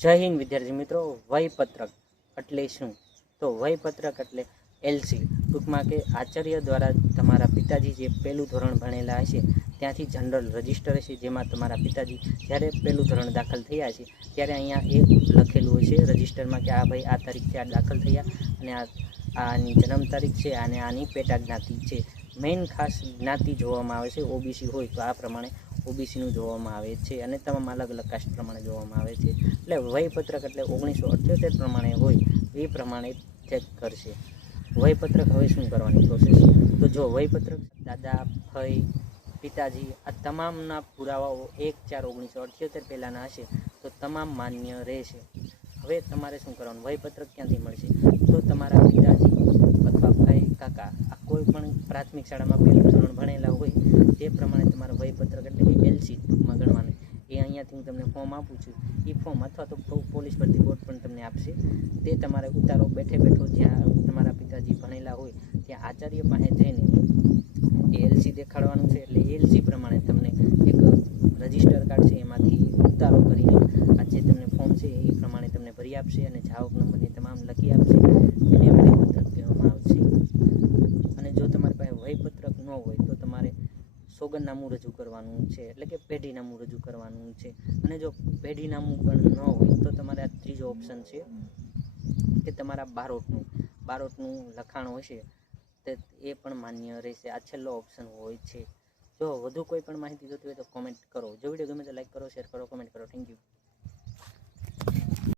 જય હિન્દ, વિદ્યાર્થી મિત્રો. વયપત્રક એટલે શું? તો વયપત્રક એટલે એલસી. ટૂંકમાં કે આચાર્ય દ્વારા તમારા પિતાજી જે પહેલું ધોરણ ભણેલા હશે, ત્યાંથી જનરલ રજિસ્ટર હશે, જેમાં તમારા પિતાજી જ્યારે પહેલું ધોરણ દાખલ થયા છે, ત્યારે અહીંયા એ લખેલું હશે રજિસ્ટરમાં કે આ ભાઈ આ તારીખથી આ દાખલ થયા અને આ, આની જન્મ તારીખ છે, અને આની પેટા જ્ઞાતિ છે. મેઇન ખાસ જ્ઞાતિ જોવામાં આવે છે, ઓબીસી હોય તો આ પ્રમાણે ઓબીસીનું જોવામાં આવે છે, અને તમામ અલગ અલગ કાસ્ટ પ્રમાણે જોવામાં આવે છે. એટલે વયપત્રક એટલે ઓગણીસો અઠ્યોતેર પ્રમાણે હોય એ પ્રમાણે ચેક કરશે. વયપત્રક હવે શું કરવાની પ્રોસેસ તો જો વયપત્રક દાદા, ભાઈ, પિતાજી આ તમામના પુરાવાઓ એક ચાર ઓગણીસો અઠ્યોતેર પહેલાંના હશે, તો તમામ માન્ય રહેશે. હવે તમારે શું કરવાનું? વયપત્રક ક્યાંથી મળશે? તો તમારા પિતાજી અથવા ભાઈ, કાકા, આ કોઈ પણ પ્રાથમિક શાળામાં પહેલું ધોરણ ભણેલા હોય, તે પ્રમાણે તમારું વયપત્રક એટલે કે એલસી અહીંયાથી હું તમને ફોર્મ આપું છું. એ ફોર્મ અથવા તો પોલીસ ભરતી બોર્ડ પણ તમને આપશે. તે તમારે ઉતારો બેઠે બેઠો જ્યાં તમારા પિતાજી ભણેલા હોય, ત્યાં આચાર્ય પાસે જઈને એલસી દેખાડવાનું છે. એટલે એલસી પ્રમાણે તમને એક રજિસ્ટર કાર્ડ છે, એમાંથી ઉતારો કરીને આ જે તમને ફોર્મ છે, એ પ્રમાણે તમને ભરી આપશે અને જાવક નંબરની તમામ લખી આપશે. એને વયપત્રક કહેવામાં આવશે. અને જો તમારી પાસે વયપત્રક ન હોય, તો તમારે સોગંદનામું રજૂ કરવાનું છે, એટલે કે પેઢીનામું રજૂ કરવાનું છે. અને જો પેઢીનામું પણ ન હોય તો તમારે આ ત્રીજો ઓપ્શન છે કે તમારા બારોટનું બારોટનું લખાણ હશે તે એ પણ માન્ય રહેશે. આ છેલ્લો ઓપ્શન હોય છે. જો વધુ કોઈ પણ માહિતી જોતી હોય તો કોમેન્ટ કરો. જો વીડિયો ગમે તો લાઈક કરો શેર કરો કોમેન્ટ કરો. Thank you